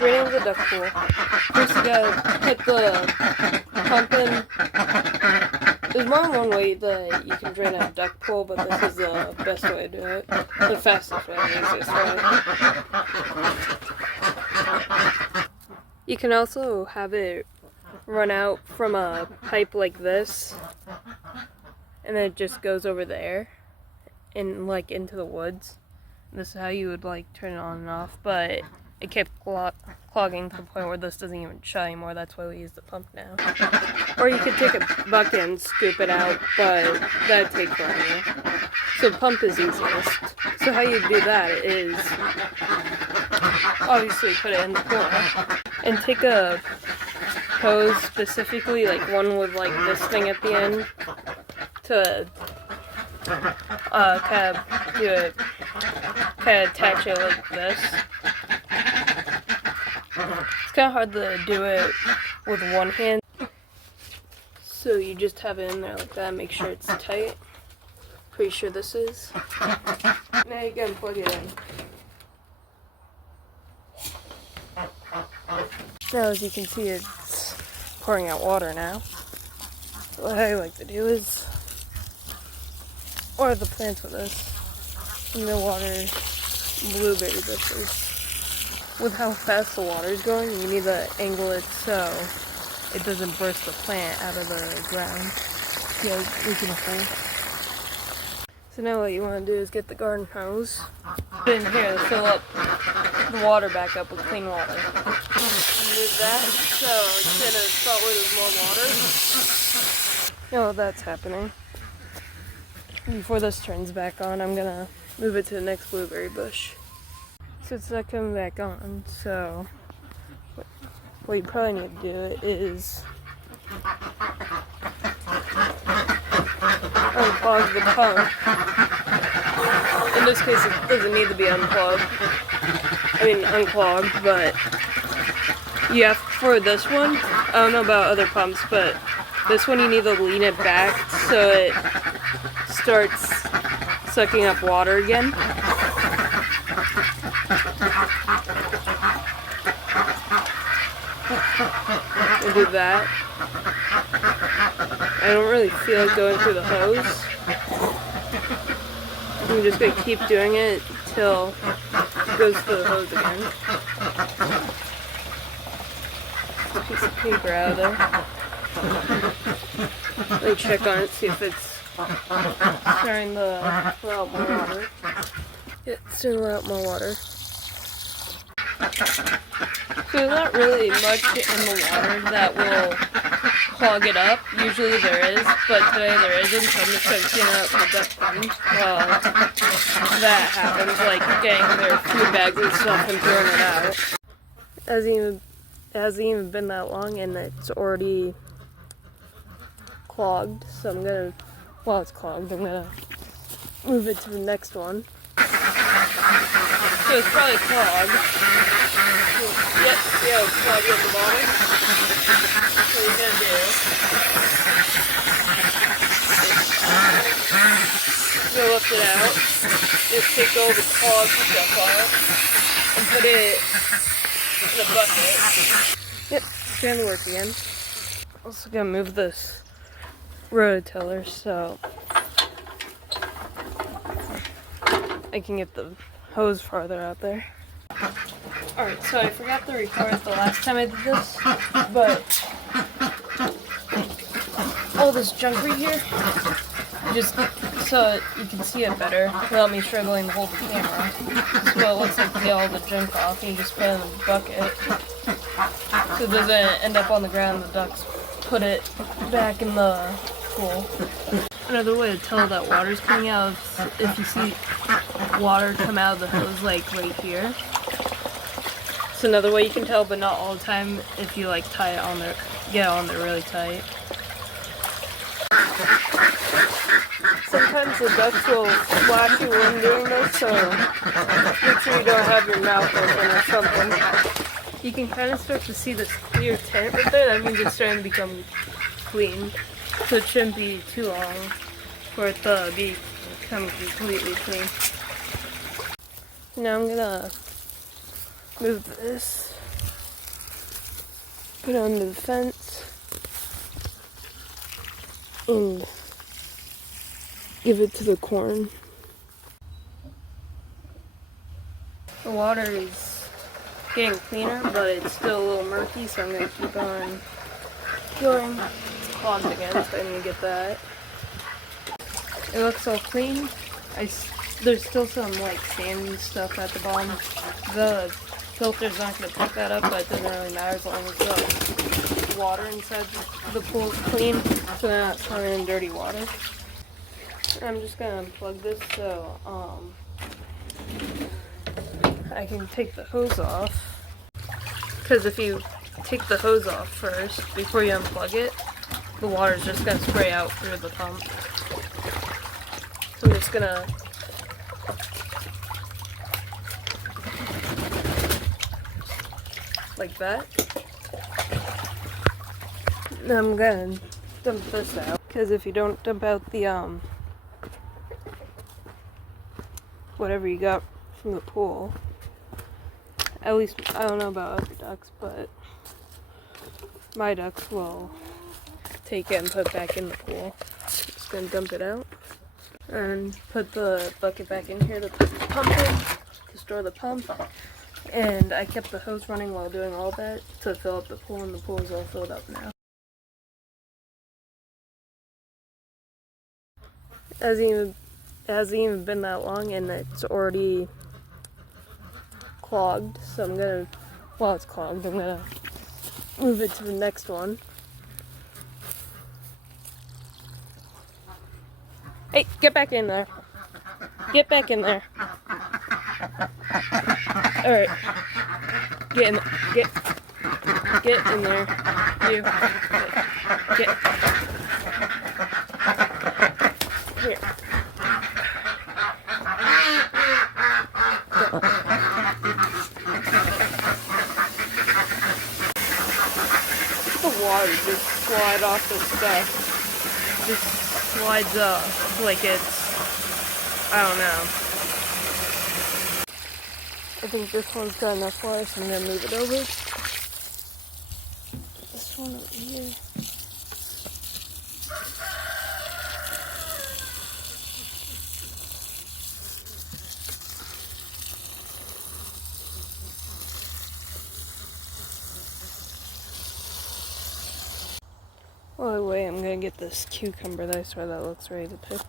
draining the duck pool. First you gotta put the pump in. There's more than one way that you can drain a duck pool, but this is the best way to do it. The fastest way, the easiest way. You can also have it run out from a pipe like this, and then it just goes over there and like into the woods. This is how you would like turn it on and off, but it kept clogging to the point where this doesn't even shut anymore. That's why we use the pump now. Or you could take a bucket and scoop it out, but that'd take forever. So pump is easiest. So how you do that is obviously put it in the pool and take a hose, specifically like one with like this thing at the end, to kind of do it, kind of attach it like this. It's kind of hard to do it with one hand, so you just have it in there like that, make sure it's tight. Pretty sure this is. Now you can plug it in. Now as you can see, it's pouring out water now. So what I like to do is water the plants with this. I'm gonna water blueberry bushes. With how fast the water is going, you need to angle it so it doesn't burst the plant out of the ground. Yeah, we can hold. So now what you want to do is get the garden hose, put it in here to fill up the water back up with clean water. Move that so instead of salt where there's more water. Now that's happening. Before this turns back on, I'm gonna move it to the next blueberry bush. So it's not coming back on, so what you probably need to do is unplug the pump. In this case, it doesn't need to be unplugged. I mean, unclogged, but yeah, for this one, I don't know about other pumps, but this one you need to lean it back so it starts sucking up water again. We'll do that. I don't really feel like going through the hose. I'm just going to keep doing it until it goes through the hose again. Put a piece of paper out of there. Let me check on it, see if it's starting to let out more water. Yeah, it's starting to let out more water. So there's not really much in the water that will clog it up. Usually there is, but today there isn't, so I'm just going to clean out the duck pond while that happens, like getting their food bags and stuff and throwing it out. It hasn't even been that long and it's already clogged, so I'm going to, while it's clogged, I'm going to move it to the next one. So it's probably clogged. Yep, yeah, it's clogged at the bottom. So what you're gonna do is go lift it out, just take all the clogged stuff off, and put it in a bucket. Yep, it's gonna work again. Also gonna move this rototiller so I can get the hose farther out there. Alright, so I forgot to record the last time I did this, but all this junk right here, just so you can see it better without me struggling to hold the camera. So it looks like to get all the junk off, and you just put it in the bucket. So it doesn't end up on the ground, the ducks put it back in the pool. Another way to tell that water's coming out is if you see water come out of the hose like right here. It's another way you can tell, but not all the time if you like tie it on there, get it on there really tight. Sometimes the ducks will splash you when doing this, so make sure you don't have your mouth open or something. You can kind of start to see this clear tint right there. That means it's starting to become clean. So it shouldn't be too long for it to become completely clean. Now I'm gonna move this put it under the fence, and give it to the corn. The water is getting cleaner, but it's still a little murky, so I'm going to keep on going. It's clogged again, so I'm going to get that. It looks all clean. There's still some like sandy stuff at the bottom. The filter's not going to pick that up, but it doesn't really matter as long as the water inside the pool is clean, so they're not throwing in dirty water. I'm just going to unplug this so I can take the hose off. Because if you take the hose off first before you unplug it, the water is just going to spray out through the pump. So I'm just going to like that. Then I'm going to dump this out. Because if you don't dump out the whatever you got from the pool, at least, I don't know about other ducks, but my ducks will take it and put it back in the pool. Just gonna dump it out and put the bucket back in here to put the pump in, to store the pump. And I kept the hose running while doing all that to fill up the pool, and the pool is all filled up now. It hasn't even been that long, and it's already clogged, so I'm gonna, while it's clogged, I'm gonna move it to the next one. Hey, get back in there. Get back in there. Alright. Get in there. You. Get. Here. The water just slide off the stuff. Just slides up like it's, I don't know. I think this one's got enough water, so I'm gonna move it over. This one over here. Well, wait, I'm gonna get this cucumber. I swear that looks ready to pick.